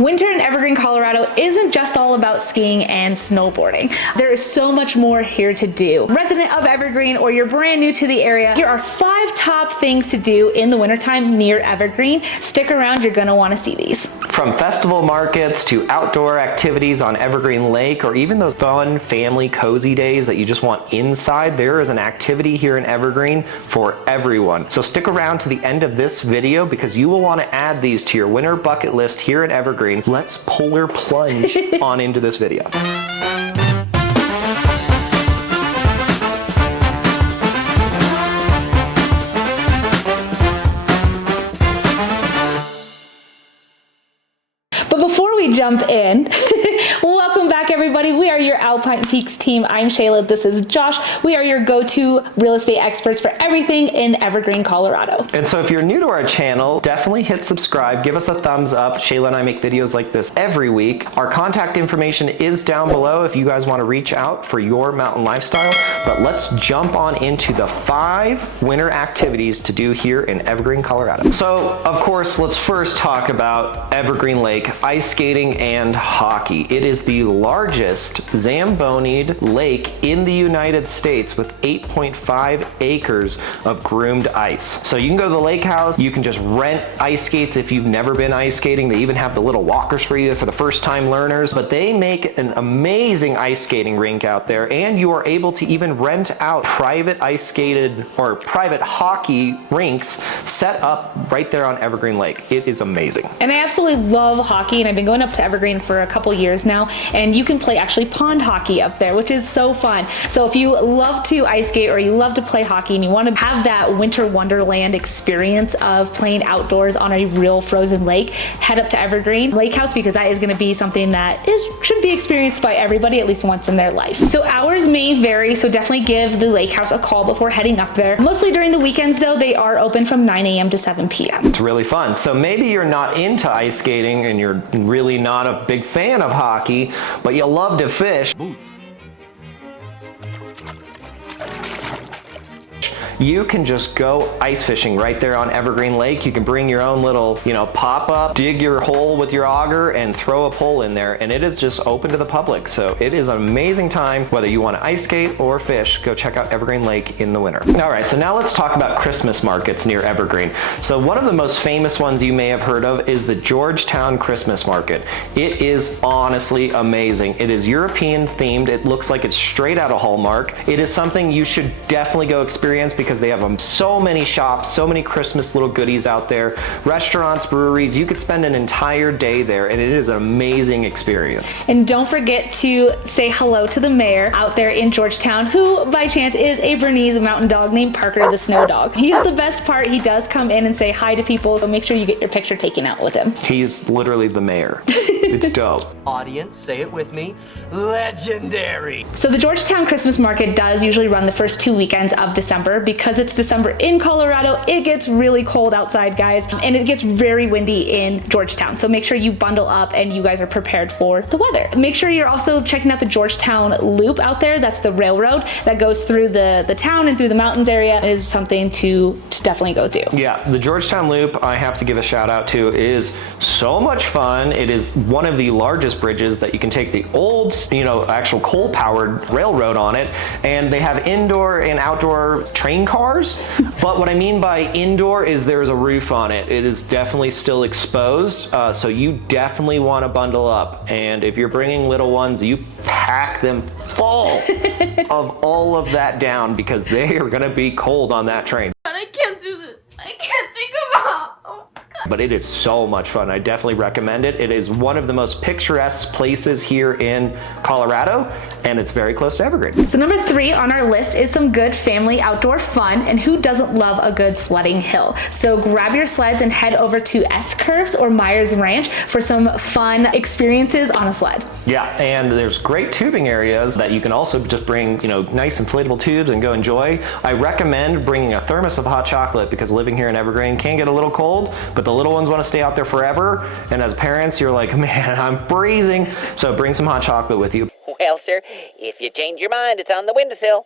Winter in Evergreen, Colorado isn't just all about skiing and snowboarding. There is so much more here to do. Resident of Evergreen or you're brand new to the area, here are 5 top things to do in the wintertime near Evergreen. Stick around, you're gonna wanna see these. From festival markets to outdoor activities on Evergreen Lake, or even those fun family cozy days that you just want inside, there is an activity here in Evergreen for everyone. So stick around to the end of this video because you will want to add these to your winter bucket list here in Evergreen. Let's polar plunge on into this video. But before we jump in, welcome back everybody. We are your Alpine Peaks team. I'm Shayla, this is Josh. We are your go-to real estate experts for everything in Evergreen, Colorado. And so if you're new to our channel, definitely hit subscribe, give us a thumbs up. Shayla and I make videos like this every week. Our contact information is down below if you guys want to reach out for your mountain lifestyle. But let's jump on into the 5 winter activities to do here in Evergreen, Colorado. So of course, let's first talk about Evergreen Lake, ice skating and hockey. It is the largest Zambonied lake in the United States with 8.5 acres of groomed ice. So you can go to the lake house, you can just rent ice skates if you've never been ice skating. They even have the little walkers for you for the first time learners, but they make an amazing ice skating rink out there, and you are able to even rent out private ice skated or private hockey rinks set up right there on Evergreen Lake. It is amazing. And I absolutely love hockey, and I've been going up to Evergreen for a couple years now, and you can play actually pond hockey up there, which is so fun. So if you love to ice skate or you love to play hockey and you want to have that winter wonderland experience of playing outdoors on a real frozen lake, head up to Evergreen Lake House because that is going to be something that should be experienced by everybody at least once in their life. So hours may vary, so definitely give the lake house a call before heading up there. Mostly during the weekends though, they are open from 9 a.m. to 7 p.m. It's really fun. So maybe you're not into ice skating and you're really not a big fan of hockey, but you love to fish. You can just go ice fishing right there on Evergreen Lake. You can bring your own little, pop-up, dig your hole with your auger and throw a pole in there, and it is just open to the public. So it is an amazing time, whether you want to ice skate or fish, go check out Evergreen Lake in the winter. All right, so now let's talk about Christmas markets near Evergreen. So one of the most famous ones you may have heard of is the Georgetown Christmas Market. It is honestly amazing. It is European themed. It looks like it's straight out of Hallmark. It is something you should definitely go experience because they have so many shops, so many Christmas little goodies out there, restaurants, breweries. You could spend an entire day there, and it is an amazing experience. And don't forget to say hello to the mayor out there in Georgetown, who by chance is a Bernese mountain dog named Parker the Snow Dog. He's the best part. He does come in and say hi to people, so make sure you get your picture taken out with him. He's literally the mayor. It's dope. Audience, say it with me, legendary. So the Georgetown Christmas Market does usually run the first 2 weekends of December. Because it's December in Colorado, it gets really cold outside, guys, and it gets very windy in Georgetown. So make sure you bundle up and you guys are prepared for the weather. Make sure you're also checking out the Georgetown Loop out there. That's the railroad that goes through the town and through the mountains area. It is something to definitely go do. Yeah, the Georgetown Loop, I have to give a shout out to, is so much fun. It is one of the largest bridges that you can take the old, actual coal-powered railroad on it, and they have indoor and outdoor train cars. But what I mean by indoor is there's a roof on it. It is definitely still exposed, so you definitely want to bundle up. And if you're bringing little ones, you pack them full of all of that down because they are going to be cold on that train. But I can't do this. I can't think about. Oh my God. But it is so much fun. I definitely recommend it. It is one of the most picturesque places here in Colorado, and it's very close to Evergreen. So number 3 on our list is some good family outdoor fun, and who doesn't love a good sledding hill? So grab your sleds and head over to S-Curves or Myers Ranch for some fun experiences on a sled. Yeah, and there's great tubing areas that you can also just bring, nice inflatable tubes and go enjoy. I recommend bringing a thermos of hot chocolate because living here in Evergreen can get a little cold, but the little ones want to stay out there forever. And as parents, you're like, man, I'm freezing. So bring some hot chocolate with you. Well, sir, if you change your mind, it's on the windowsill.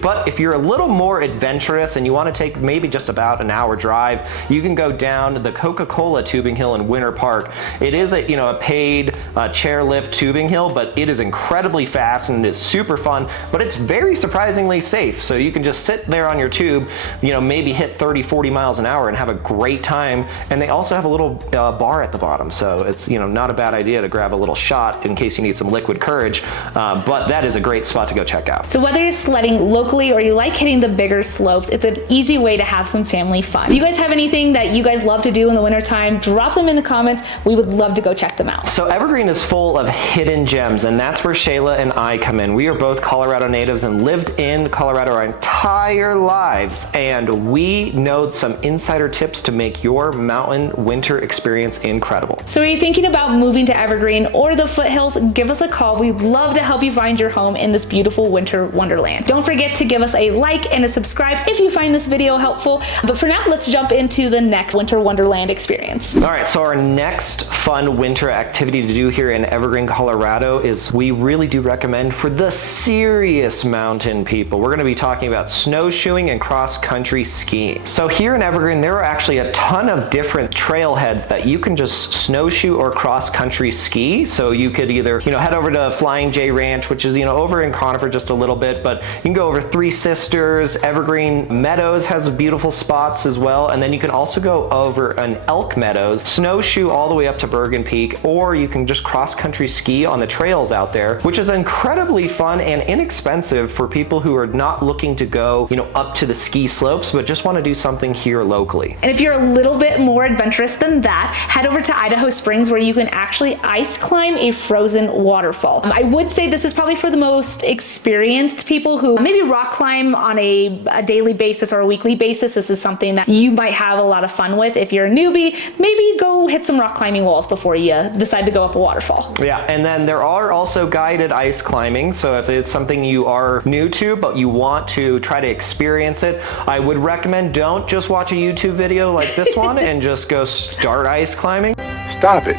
But if you're a little more adventurous and you want to take maybe just about an hour drive, you can go down the Coca-Cola tubing hill in Winter Park. It is a, a paid chairlift tubing hill, but it is incredibly fast and it's super fun, but it's very surprisingly safe. So you can just sit there on your tube, maybe hit 30, 40 miles an hour and have a great time. And they also have a little bar at the bottom. So it's, not a bad idea to grab a little shot in case you need some liquid courage. But that is a great spot to go check out. So whether you're sledding locally or you like hitting the bigger slopes, it's an easy way to have some family fun. If you guys have anything that you guys love to do in the wintertime, drop them in the comments. We would love to go check them out. So Evergreen is full of hidden gems, and that's where Shayla and I come in. We are both Colorado natives and lived in Colorado our entire lives, and we know some insider tips to make your mountain winter experience incredible. So are you thinking about moving to Evergreen or the foothills? Give us a call. We'd love to help you find your home in this beautiful winter wonderland. Don't forget to give us a like and a subscribe if you find this video helpful. But for now, let's jump into the next winter wonderland experience. All right, so our next fun winter activity to do here in Evergreen, Colorado is we really do recommend for the serious mountain people. We're going to be talking about snowshoeing and cross-country skiing. So here in Evergreen, there are actually a ton of different trailheads that you can just snowshoe or cross-country ski. So you could either, head over to Flying J Ranch, which is, over in Conifer just a little bit, but you can go over Three Sisters. Evergreen Meadows has beautiful spots as well. And then you can also go over an Elk Meadows, snowshoe all the way up to Bergen Peak, or you can just cross-country ski on the trails out there, which is incredibly fun and inexpensive for people who are not looking to go, up to the ski slopes, but just want to do something here locally. And if you're a little bit more adventurous than that, head over to Idaho Springs where you can actually ice climb a frozen waterfall. I would say this is probably for the most experienced people who maybe rock climb on a daily basis or a weekly basis. This is something that you might have a lot of fun with. If you're a newbie, maybe go hit some rock climbing walls before you decide to go up a waterfall. Yeah, and then there are also guided ice climbing. So if it's something you are new to, but you want to try to experience it, I would recommend don't just watch a YouTube video like this one and just go start ice climbing. Stop it.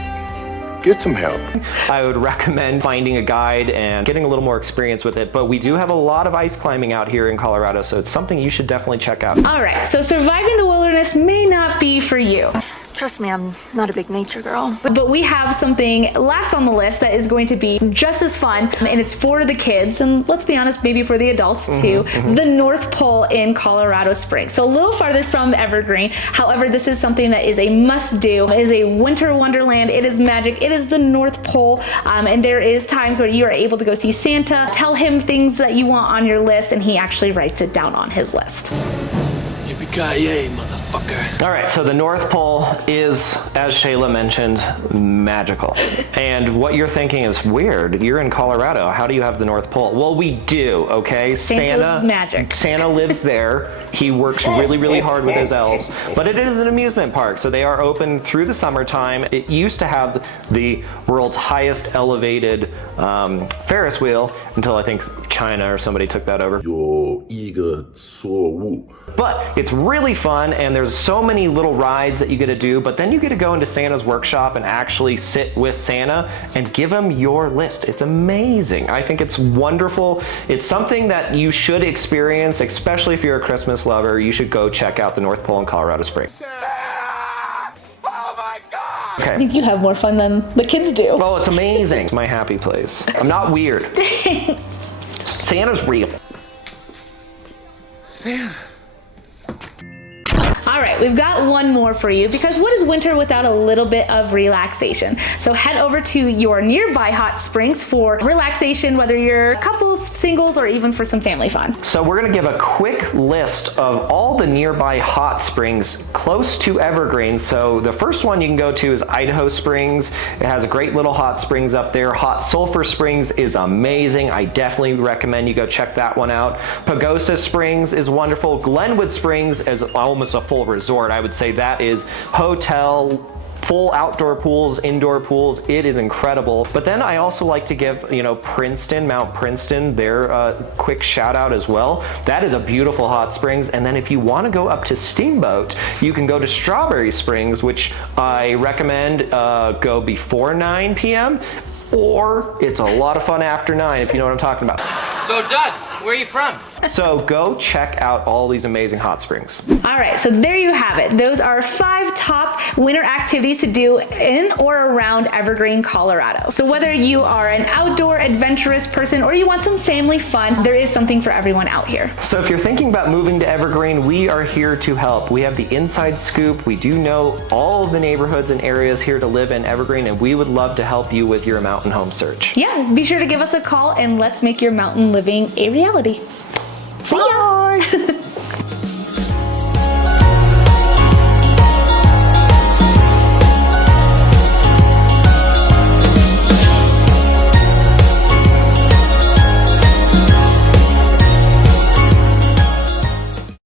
Get some help. I would recommend finding a guide and getting a little more experience with it, but we do have a lot of ice climbing out here in Colorado, so it's something you should definitely check out. All right, so surviving the wilderness may not be for you. Trust me, I'm not a big nature girl. But we have something last on the list that is going to be just as fun, and it's for the kids, and let's be honest, maybe for the adults too, the North Pole in Colorado Springs. So a little farther from Evergreen. However, this is something that is a must-do. It is a winter wonderland. It is magic. It is the North Pole, and there is times where you are able to go see Santa, tell him things that you want on your list, and he actually writes it down on his list. Yippee-ki-yay, motherfucker. All right, so the North Pole is, as Shayla mentioned, magical. And what you're thinking is weird. You're in Colorado. How do you have the North Pole? Well, we do, okay? Santa's magic. Santa lives there. He works really, really hard with his elves. But it is an amusement park, so they are open through the summertime. It used to have the world's highest elevated Ferris wheel until I think China or somebody took that over. But it's really fun, and there's so many little rides that you get to do, but then you get to go into Santa's workshop and actually sit with Santa and give him your list. It's amazing. I think it's wonderful. It's something that you should experience, especially if you're a Christmas lover. You should go check out the North Pole in Colorado Springs. Oh my God! Okay. I think you have more fun than the kids do. Oh, it's amazing. It's my happy place. I'm not weird. Santa's real. Santa. All right, we've got one more for you, because what is winter without a little bit of relaxation? So head over to your nearby hot springs for relaxation, whether you're couples, singles, or even for some family fun. So we're gonna give a quick list of all the nearby hot springs close to Evergreen. So the first one you can go to is Idaho Springs. It has great little hot springs up there. Hot Sulphur Springs is amazing. I definitely recommend you go check that one out. Pagosa Springs is wonderful. Glenwood Springs is almost a full resort. I would say that is hotel, full outdoor pools, indoor pools. It is incredible. But then I also like to give, Princeton, Mount Princeton, their quick shout out as well. That is a beautiful hot springs. And then if you want to go up to Steamboat, you can go to Strawberry Springs, which I recommend go before 9 p.m. or it's a lot of fun after 9, if you know what I'm talking about. So, Doug, where are you from? So go check out all these amazing hot springs. All right, so there you have it. Those are 5 top winter activities to do in or around Evergreen, Colorado. So whether you are an outdoor adventurous person or you want some family fun, there is something for everyone out here. So if you're thinking about moving to Evergreen, we are here to help. We have the inside scoop. We do know all of the neighborhoods and areas here to live in Evergreen, and we would love to help you with your mountain home search. Yeah, be sure to give us a call and let's make your mountain living a reality.